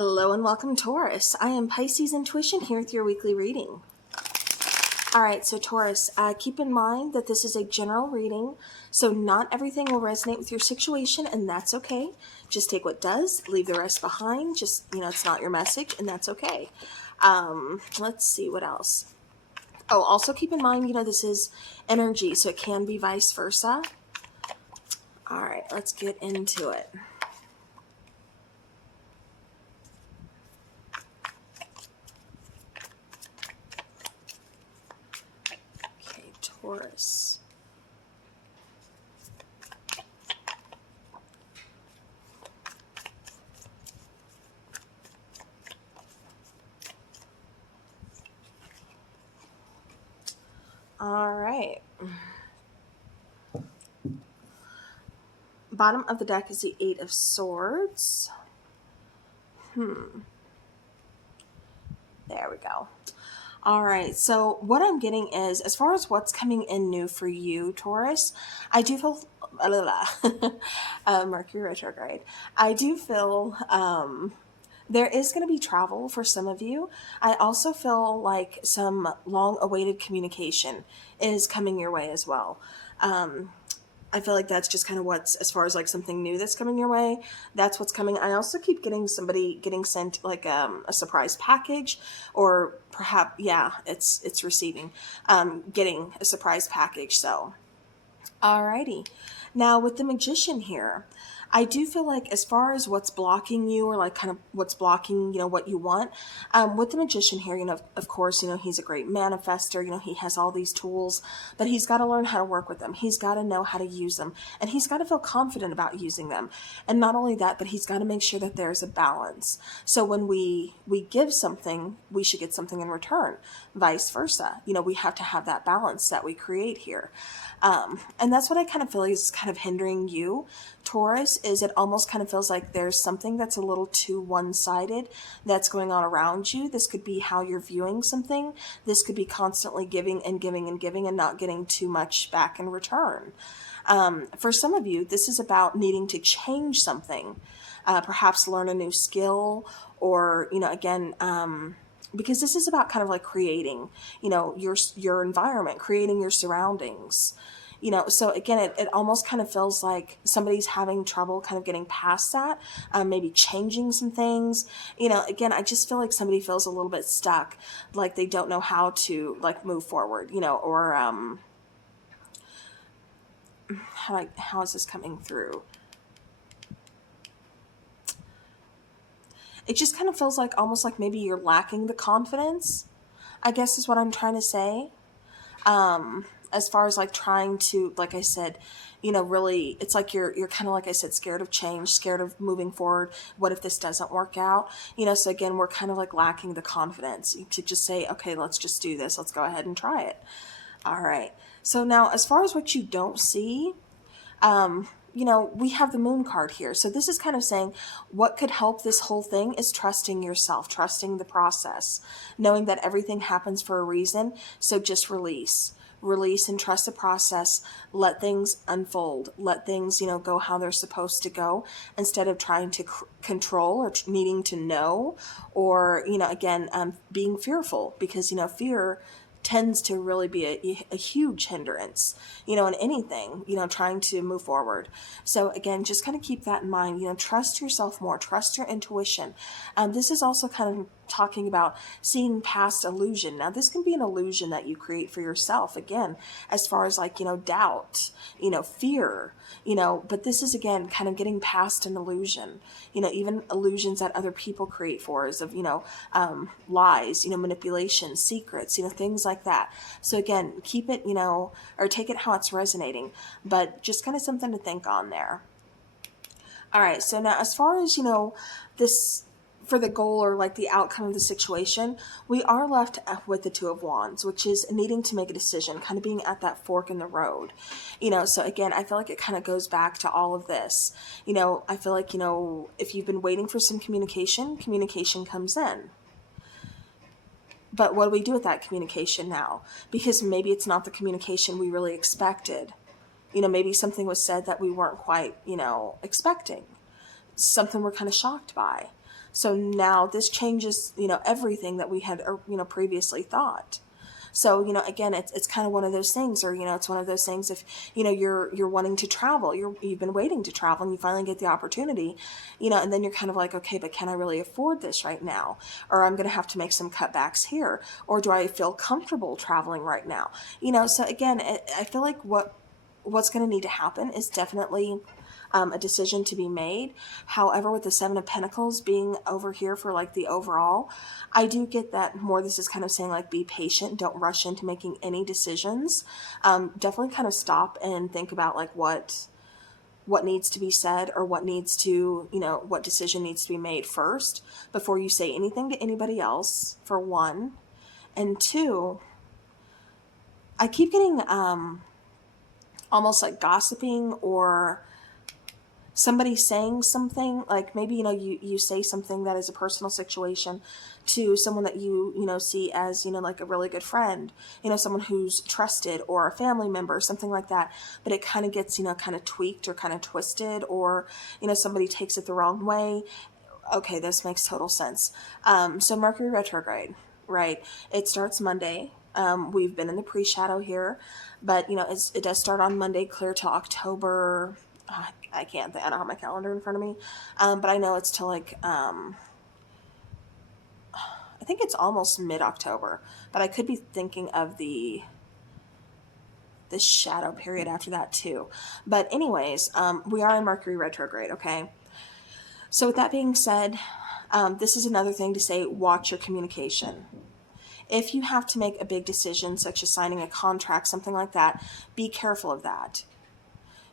Hello and welcome, Taurus. I am Pisces Intuition here with your weekly reading. Alright, so Taurus, keep in mind that this is a general reading, so not everything will resonate with your situation, and that's okay. Just take what does, leave the rest behind. Just, it's not your message, and that's okay. Let's see what else. Oh, also keep in mind, this is energy, so it can be vice versa. Alright, let's get into it. Taurus. All right. Bottom of the deck is the Eight of Swords. There we go. All right, so what I'm getting is, as far as what's coming in new for you, Taurus, I do feel, Mercury retrograde, I do feel there is going to be travel for some of you. I also feel like some long-awaited communication is coming your way as well. I feel like that's just kind of what's, as far as like something new that's coming your way, that's what's coming. I also keep getting somebody getting sent like a surprise package, or perhaps, yeah, it's receiving, getting a surprise package. So, alrighty. Now with the Magician here, I do feel like as far as what's blocking you, or like kind of what's blocking, what you want, with the Magician here, of course, he's a great manifester, he has all these tools, but he's got to learn how to work with them. He's got to know how to use them, and he's got to feel confident about using them. And not only that, but he's got to make sure that there's a balance. So when we give something, we should get something in return, vice versa. We have to have that balance that we create here. And that's what I kind of feel is kind of hindering you, Taurus, is it almost kind of feels like there's something that's a little too one-sided that's going on around you. This could be how you're viewing something. This could be constantly giving and giving and giving and not getting too much back in return. For some of you, this is about needing to change something, perhaps learn a new skill, or, again, because this is about kind of like creating, your environment, creating your surroundings. So again, it almost kind of feels like somebody's having trouble kind of getting past that, maybe changing some things. Again, I just feel like somebody feels a little bit stuck, like they don't know how to like move forward, or how is this coming through? It just kind of feels like almost like maybe you're lacking the confidence, I guess is what I'm trying to say. As far as like trying to, like I said, really, it's like you're kind of, like I said, scared of change, scared of moving forward. What if this doesn't work out? So again, we're kind of like lacking the confidence to just say, okay, let's just do this. Let's go ahead and try it. All right. So now as far as what you don't see, we have the Moon card here. So this is kind of saying what could help this whole thing is trusting yourself, trusting the process, knowing that everything happens for a reason. So just release and trust the process. Let things unfold. Let things, go how they're supposed to go, instead of trying to control or needing to know, or, again, being fearful, because, fear tends to really be a huge hindrance, in anything, trying to move forward. So again, just kind of keep that in mind, trust yourself more, trust your intuition. This is also kind of talking about seeing past illusion. Now, this can be an illusion that you create for yourself, again, as far as like, doubt, fear, but this is, again, kind of getting past an illusion, even illusions that other people create for us of, lies, manipulation, secrets, things like that. So again, keep it, or take it how it's resonating, but just kind of something to think on there. All right. So now as far as, this, for the goal or like the outcome of the situation, we are left with the Two of Wands, which is needing to make a decision, kind of being at that fork in the road. So again, I feel like it kind of goes back to all of this. I feel like, if you've been waiting for some communication comes in. But what do we do with that communication now? Because maybe it's not the communication we really expected. Maybe something was said that we weren't quite, expecting. Something we're kind of shocked by. So now this changes, you know, everything that we had, you know, previously thought. So, you know, again, it's kind of one of those things, or, you know, it's one of those things if, you know, you're wanting to travel, you've been waiting to travel and you finally get the opportunity, you know, and then you're kind of like, okay, but can I really afford this right now? Or I'm going to have to make some cutbacks here. Or do I feel comfortable traveling right now? You know, so again, I feel like what's going to need to happen is definitely a decision to be made. However, with the Seven of Pentacles being over here for like the overall, I do get that more. This is kind of saying like, be patient. Don't rush into making any decisions. Definitely kind of stop and think about like what needs to be said, or what needs to, you know, what decision needs to be made first before you say anything to anybody else, for one. And two, I keep getting almost like gossiping, or somebody saying something, like maybe, you know, you say something that is a personal situation to someone that you know, see as, you know, like a really good friend, you know, someone who's trusted, or a family member, something like that. But it kind of gets, you know, kind of tweaked or kind of twisted, or, you know, somebody takes it the wrong way. Okay, this makes total sense. So Mercury retrograde, right? It starts Monday. We've been in the pre-shadow here, but, you know, it does start on Monday, clear till October. I can't think, I don't have my calendar in front of me. But I know it's till like, I think it's almost mid-October, but I could be thinking of the shadow period after that too. But anyways, we are in Mercury retrograde, okay? So with that being said, this is another thing to say, watch your communication. If you have to make a big decision, such as signing a contract, something like that, be careful of that.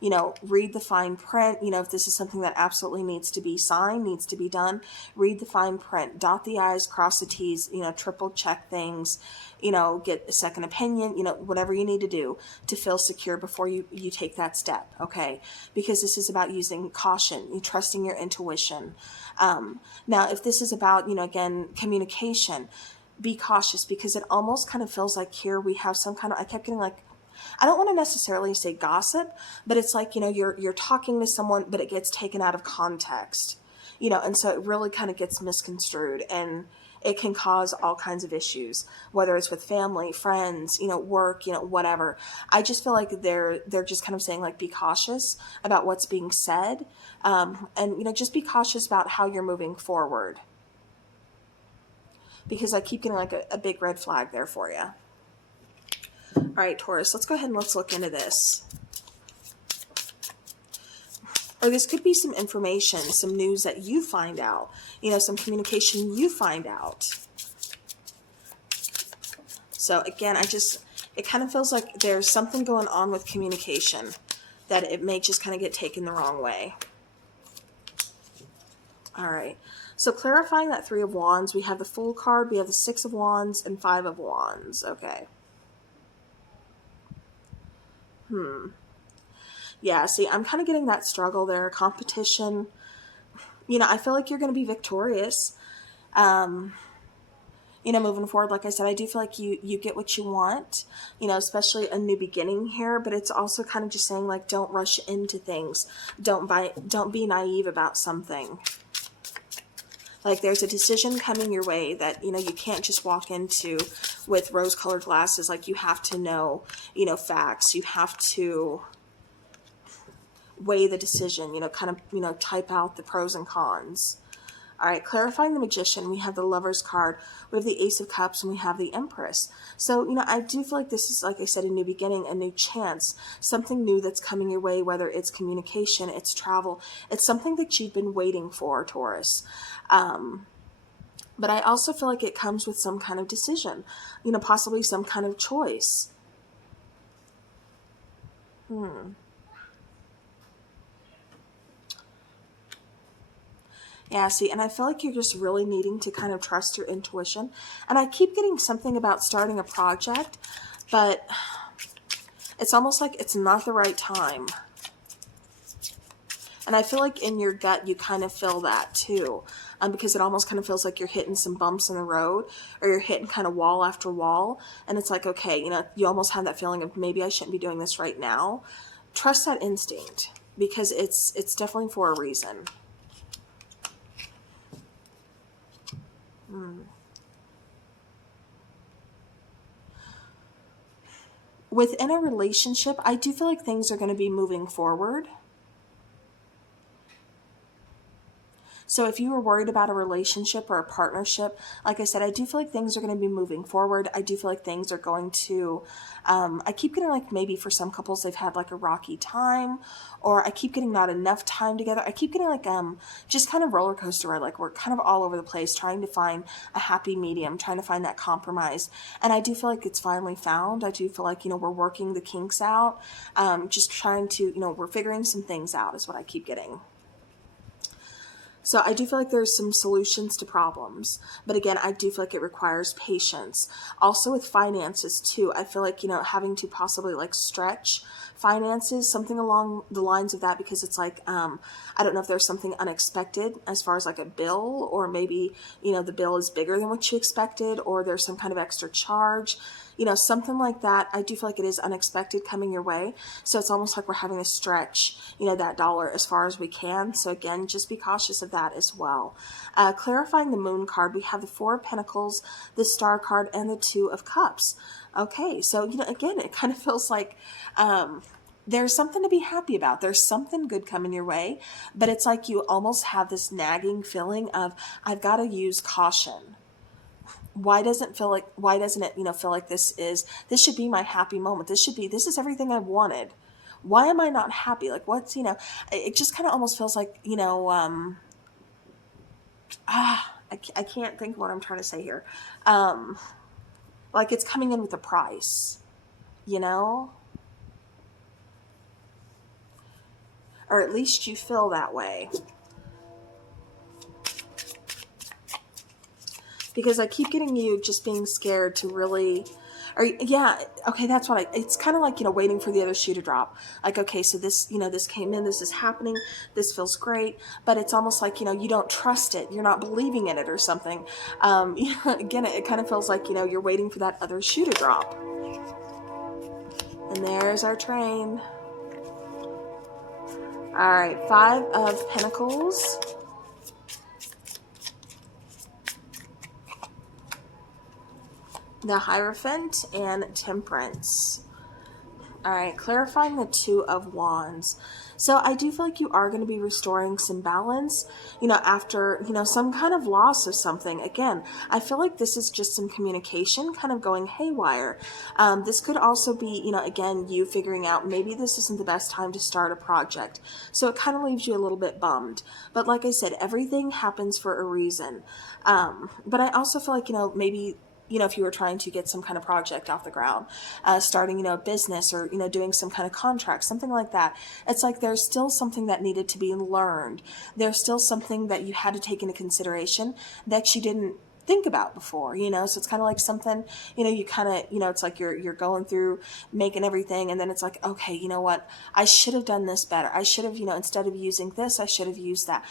You know, read the fine print. You know, if this is something that absolutely needs to be signed, needs to be done, read the fine print, dot the I's, cross the T's, you know, triple check things, you know, get a second opinion, you know, whatever you need to do to feel secure before you take that step, okay? Because this is about using caution, trusting your intuition. Now, if this is about, you know, again, communication, be cautious, because it almost kind of feels like here we have some kind of, I kept getting like, I don't want to necessarily say gossip, but it's like, you know, you're talking to someone, but it gets taken out of context, you know, and so it really kind of gets misconstrued, and it can cause all kinds of issues, whether it's with family, friends, you know, work, you know, whatever. I just feel like they're just kind of saying like, be cautious about what's being said, and, you know, just be cautious about how you're moving forward, because I keep getting like a big red flag there for you. All right, Taurus, let's go ahead and let's look into this. Or this could be some information, some news that you find out, you know, some communication you find out. So again, it kind of feels like there's something going on with communication that it may just kind of get taken the wrong way. All right, so clarifying that Three of Wands, we have the Fool card, we have the Six of Wands, and Five of Wands. Okay. Yeah, see, I'm kind of getting that struggle there, competition. You know, I feel like you're going to be victorious. You know, moving forward, like I said, I do feel like you get what you want, you know, especially a new beginning here, but it's also kind of just saying like, don't rush into things. Don't be naive about something. Like there's a decision coming your way that, you know, you can't just walk into with rose-colored glasses. Like you have to know, you know, facts. You have to weigh the decision, you know, kind of, you know, type out the pros and cons. All right, clarifying the Magician, we have the Lover's card, we have the Ace of Cups, and we have the Empress. So, you know, I do feel like this is, like I said, a new beginning, a new chance, something new that's coming your way, whether it's communication, it's travel, it's something that you've been waiting for, Taurus. But I also feel like it comes with some kind of decision, you know, possibly some kind of choice. Yeah, see, and I feel like you're just really needing to kind of trust your intuition. And I keep getting something about starting a project, but it's almost like it's not the right time. And I feel like in your gut, you kind of feel that too, because it almost kind of feels like you're hitting some bumps in the road, or you're hitting kind of wall after wall. And it's like, okay, you know, you almost have that feeling of maybe I shouldn't be doing this right now. Trust that instinct, because it's definitely for a reason. Within a relationship, I do feel like things are going to be moving forward. So if you were worried about a relationship or a partnership, like I said, I do feel like things are going to be moving forward. I do feel like things are going to, I keep getting like maybe for some couples, they've had like a rocky time, or I keep getting not enough time together. I keep getting like, just kind of roller coaster ride. Like we're kind of all over the place trying to find a happy medium, trying to find that compromise. And I do feel like it's finally found. I do feel like, we're working the kinks out, just trying to, we're figuring some things out is what I keep getting. So I do feel like there's some solutions to problems, but again, I do feel like it requires patience. Also with finances too, I feel like, having to possibly like stretch finances, something along the lines of that, because it's like, I don't know if there's something unexpected as far as like a bill, or maybe, the bill is bigger than what you expected, or there's some kind of extra charge. Something like that. I do feel like it is unexpected coming your way. So it's almost like we're having to stretch, that dollar as far as we can. So again, just be cautious of that as well. Clarifying the moon card, we have the 4 of Pentacles, the Star card, and the 2 of Cups. Okay, so, again, it kind of feels like there's something to be happy about. There's something good coming your way, but it's like you almost have this nagging feeling of, I've got to use caution. Why doesn't it feel like this should be my happy moment? This is everything I've wanted. Why am I not happy? Like what's, it just kind of almost feels like, I can't think what I'm trying to say here. Like it's coming in with a price, or at least you feel that way. Because I keep getting you just being scared to really, that's what it's kind of like, waiting for the other shoe to drop. Like, okay, so this, this came in, this is happening, this feels great, but it's almost like, you don't trust it. You're not believing in it or something. Again, it kind of feels like, you're waiting for that other shoe to drop. And there's our train. All right, 5 of Pentacles. The Hierophant and Temperance. All right, clarifying the 2 of Wands. So I do feel like you are going to be restoring some balance, after, some kind of loss of something. Again, I feel like this is just some communication kind of going haywire. This could also be, again, you figuring out maybe this isn't the best time to start a project. So it kind of leaves you a little bit bummed. But like I said, everything happens for a reason. But I also feel like, maybe, if you were trying to get some kind of project off the ground, starting, a business, or, doing some kind of contract, something like that. It's like there's still something that needed to be learned. There's still something that you had to take into consideration that you didn't think about before, so it's kind of like something, you kind of, it's like you're going through making everything, and then it's like, okay, you know what, I should have done this better. I should have, instead of using this, I should have used that.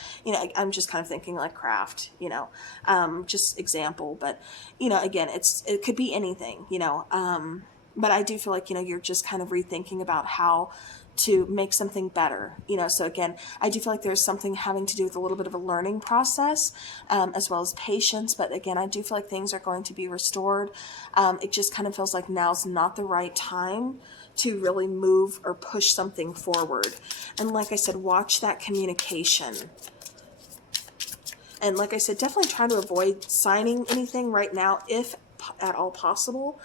I'm just kind of thinking like craft, just example, but again, it could be anything, but I do feel like, you're just kind of rethinking about how to make something better, so again, I do feel like there's something having to do with a little bit of a learning process, as well as patience, but again, I do feel like things are going to be restored. It just kind of feels like now's not the right time to really move or push something forward. And like I said, watch that communication. And like I said, definitely try to avoid signing anything right now, if at all possible,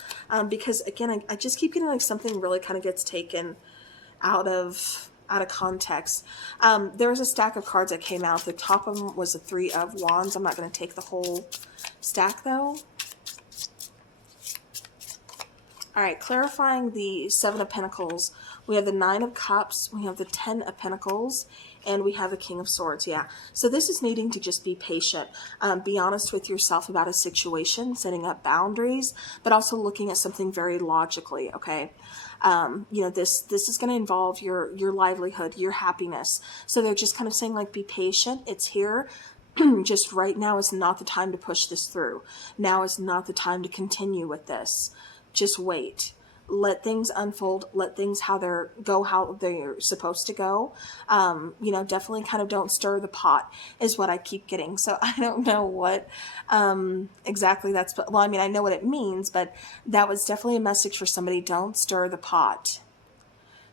because again, I just keep getting like something really kind of gets taken out of context. There was a stack of cards that came out. The top of them was the 3 of Wands. I'm not going to take the whole stack though. All right, clarifying the 7 of Pentacles. We have the 9 of Cups, we have the 10 of Pentacles, and we have the King of Swords. Yeah, so this is needing to just be patient. Be honest with yourself about a situation, setting up boundaries, but also looking at something very logically, okay? This is going to involve your livelihood, your happiness. So they're just kind of saying like, be patient. It's here. Just right now is not the time to push this through. Now is not the time to continue with this. Just wait. let things unfold, let things how they're supposed to go. Definitely kind of don't stir the pot is what I keep getting. So I don't know what exactly that's, but well, I mean, I know what it means, but that was definitely a message for somebody. Don't stir the pot.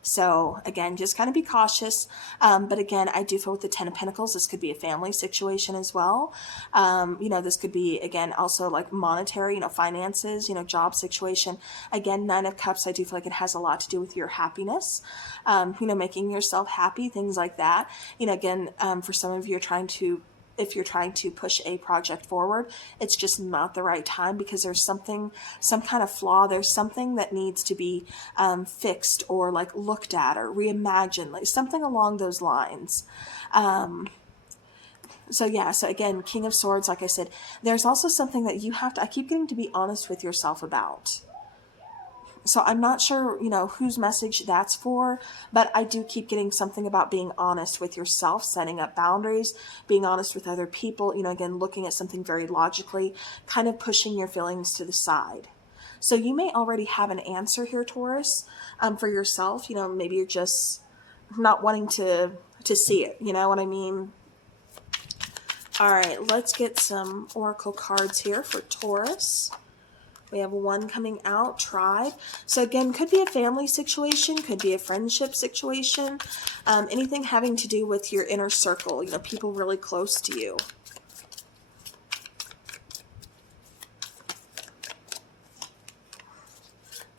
So again, just kind of be cautious. But again, I do feel with the Ten of Pentacles, this could be a family situation as well. This could be, again, also like monetary, finances, job situation. Again, Nine of Cups, I do feel like it has a lot to do with your happiness, making yourself happy, things like that. Again, for some of you, if you're trying to push a project forward, it's just not the right time because there's some kind of flaw. There's something that needs to be fixed or like looked at or reimagined, like something along those lines. So again, King of Swords, like I said, there's also something that I keep getting to be honest with yourself about. So I'm not sure, whose message that's for, but I do keep getting something about being honest with yourself, setting up boundaries, being honest with other people, again, looking at something very logically, kind of pushing your feelings to the side. So you may already have an answer here, Taurus, for yourself. Maybe you're just not wanting to see it. You know what I mean? All right, let's get some oracle cards here for Taurus. We have one coming out, Tribe. So again, could be a family situation, could be a friendship situation, anything having to do with your inner circle, people really close to you.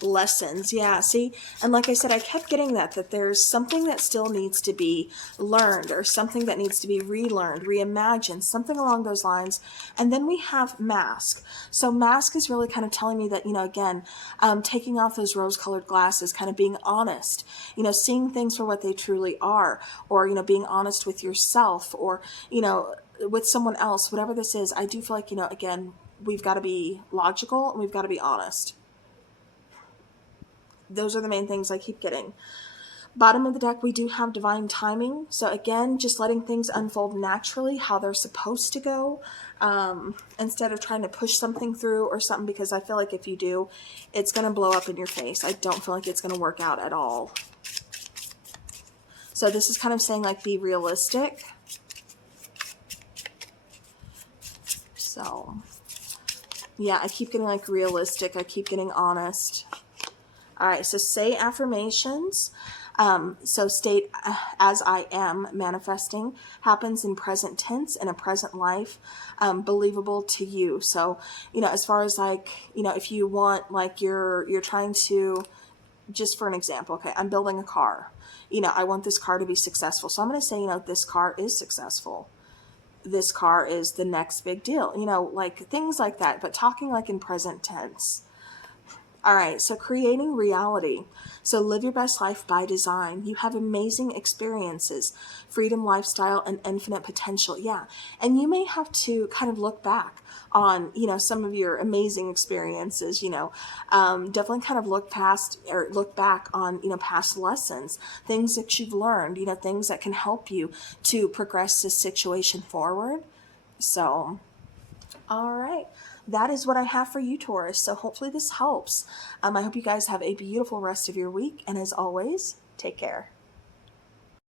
Lessons, yeah, see, and like I said, I kept getting that there's something that still needs to be learned or something that needs to be relearned, reimagined, something along those lines. And then we have Mask. So Mask is really kind of telling me that, again, taking off those rose-colored glasses, kind of being honest, seeing things for what they truly are, or, being honest with yourself, or, with someone else, whatever this is. I do feel like, again, we've got to be logical and we've got to be honest. Those are the main things I keep getting. Bottom of the deck, we do have divine timing. So again, just letting things unfold naturally, how they're supposed to go, instead of trying to push something through or something, because I feel like if you do, it's going to blow up in your face. I don't feel like it's going to work out at all. So this is kind of saying like, be realistic. So yeah, I keep getting like realistic. I keep getting honest. All right, so say affirmations. So state as I am manifesting happens in present tense in a present life, believable to you. So, as far as like, if you want, like you're trying to, just for an example, okay, I'm building a car. I want this car to be successful. So I'm going to say, this car is successful. This car is the next big deal, like things like that, but talking like in present tense. All right, so creating reality. So live your best life by design. You have amazing experiences, freedom, lifestyle, and infinite potential. Yeah, and you may have to kind of look back on, some of your amazing experiences, definitely kind of look back on, past lessons, things that you've learned, things that can help you to progress this situation forward. So, all right. That is what I have for you, Taurus. So hopefully this helps. I hope you guys have a beautiful rest of your week. And as always, take care.